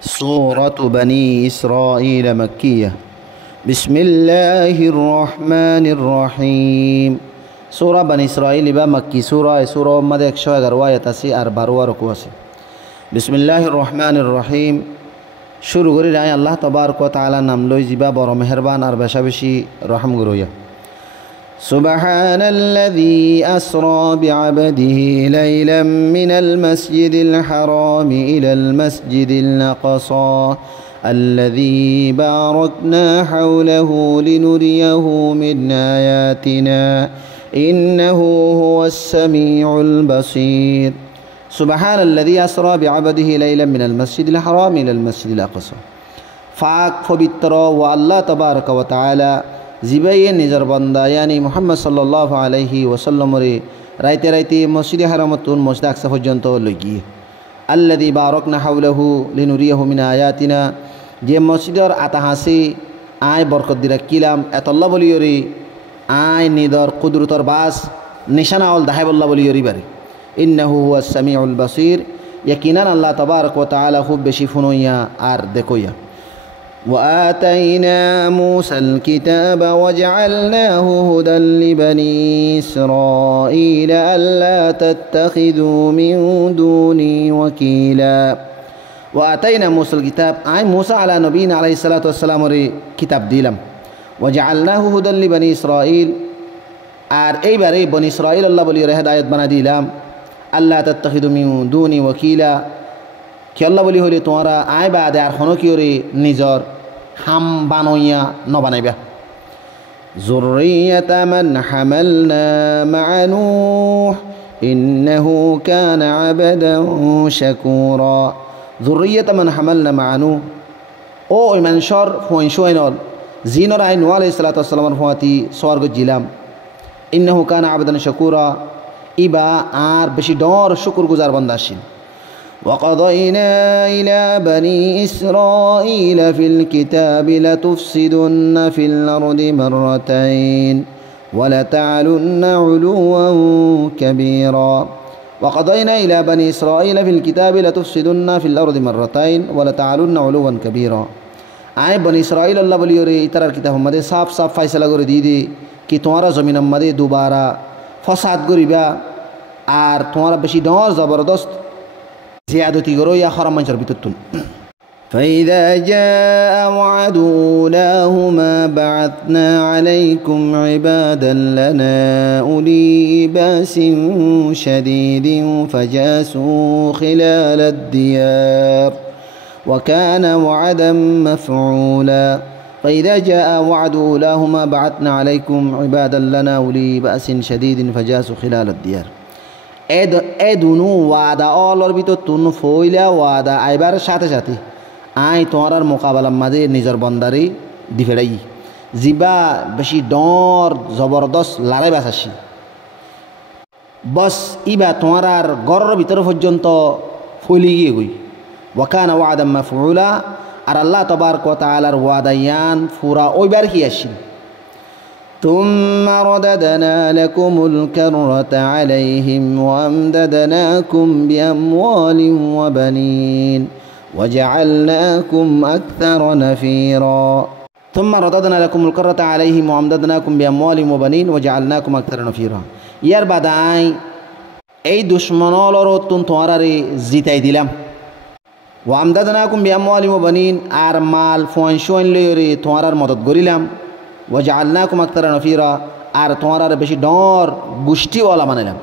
سورة بني إسرائيل مكية. بسم الله الرحمن الرحيم. سورة بني إسرائيل با مكي سورة مدى اكشوه غرواية تسي أرباروا ركواسي. بسم الله الرحمن الرحيم. شروع করি রায় আল্লাহ তবারক ওয়া তাআলা নাম লই জিবা বড় মেহেরবান আর বেশা বেশি রহম গরুয়া। سبحان الذي أسرى بعبده ليلا من المسجد الحرام إلى المسجد الأقصى الذي باركنا حوله لنريه من آياتنا إنه هو السميع البصير. سبحان الذي أسرى بعبده ليلا من المسجد الحرام إلى المسجد الأقصى. ফাক পবিত্র ও আল্লাহ তবারক ওয়া তাআলা জিবাইয়ে নিজর বান্দা ইয়ানি মুহাম্মদ সাল্লাল্লাহু আলাইহি ওয়াসাল্লামরে রাইতে রাইতে মসজিদে হারামতুন মসজিদ আকসা পর্যন্ত লই গিয়ে আল্লাযী বারাকনা হাওলাহু লিনুরিয়াহু মিন আয়াতিনা, যে মসজিদর আতাহাসি আয় বরকত দি রাখিলাম এতল্লা বলিয়রি আয় নিদর কুদরতর বাস নিশানা অল দাহাবল্লা বলিয়রি বারে। ইন্নাহু হুয়াস সামিউল বাসীর, ইয়াকিনান আল্লাহ তাবারক ওয়া তাআলা খুব বেশি ফুনইয়া আর দেখইয়া। وآتينا موسى الكتاب وجعلناه هدى لبني إسرائيل ألا تتخذوا من دوني وكيلا. وآتينا موسى الكتاب أي موسى على نبينا عليه الصلاة والسلام كتاب ديلم وجعلناه هدى لبني إسرائيل আর এইবারে বনি ইসরাইল আল্লাহ বলি হেদায়েত বানা দিলাম আল্লাহ তাত্তাখিদু মিন দুনি ওয়াকিলা, কি আল্লাহ বলি হইলে তোমরা আয় বাদে আর হনো কি ওরে নিজর হাম বানইয়া নবানাইবা। যুররিয়াতা মান হামালনা মা'a নূহ ইন্নাহু কানা আবদান শাকুরা। যুররিয়াতা মান হামালনা মা'a নূহ, ও ওই মানুষর ফয়নল জিনর আই নূহ আলাইহিস সালাতু ওয়াস সালামের ফওয়াতি স্বর্গ জিলাম। ইন্নাহু কানা আবদান শাকুরা, ইবা আর বেশি ডর শুকর গুজার বান্দা আসিল। وقضينا إلى بني إسرائيل في الكتاب لتفسدن في الأرض مرتين ولتعلن علوا كبيرا. وقضينا إلى بني إسرائيل في الكتاب لتفسدن في الأرض مرتين ولتعلن علوا كبيرا. আয় বনি ইসরাইল আল্লাহ বলিওরে ইতারার কিতাব মধ্যে সাফ সাফ ফাইসলা করে দিয়ে দে কি তোমারা জমিন মধ্যে দুবারা ফসাদ করিবা আর তোমারা বেশি ডর জবরদস্ত زيادتي قرويا خرم منشر بتتن. فإذا جاء وعد أولاهما بعثنا عليكم عبادا لنا أولي بأس شديد فجاسوا خلال الديار وكان وعدا مفعولا. فإذا جاء وعد أولاهما بعثنا عليكم عبادا لنا أولي بأس شديد فجاسوا خلال الديار. এদুনু ওয়াদা অলর ভিতর তুন ফইলা ওয়াদা আইবার সাথে সাথে আই তোমার মোকাবেলার মাঝে নিজের বন্দারি দি ফেলাই জিবা বেশি ডর জবরদস্ত লড়াই বাসাসি বস ইবা তোমার আর গড়ের ভিতর পর্যন্ত ফইলি গিয়ে গই। ওয়াকানা ওয়াদা মাফউলা, আর আল্লাহ তাবারক ওয়া তাআলার ওয়াদা ইয়ান পুরা ওইবার কি আসিল। ثم رددنا لكم الكرة عليهم وأمددناكم بأموال وبنين وجعلناكم أكثر نفيرا. ثم رددنا لكم الكرة عليهم وأمددناكم بأموال وبنين وجعلناكم أكثر نفيرا. ইয়ার বাদাই এই দুশ্মনলর তুন তোমারে জিতাই দিলাম। ওয়ামদাদনাকুম বিআমওয়ালিন ওয়া বানিন, আর মাল ফয়ন লইরে তোমার মদত করিলাম। ওয়াজআলনাকুম আকতারা নফীরা, আর তোমার বেশি ডর গোষ্ঠীওয়ালা বানাইলাম।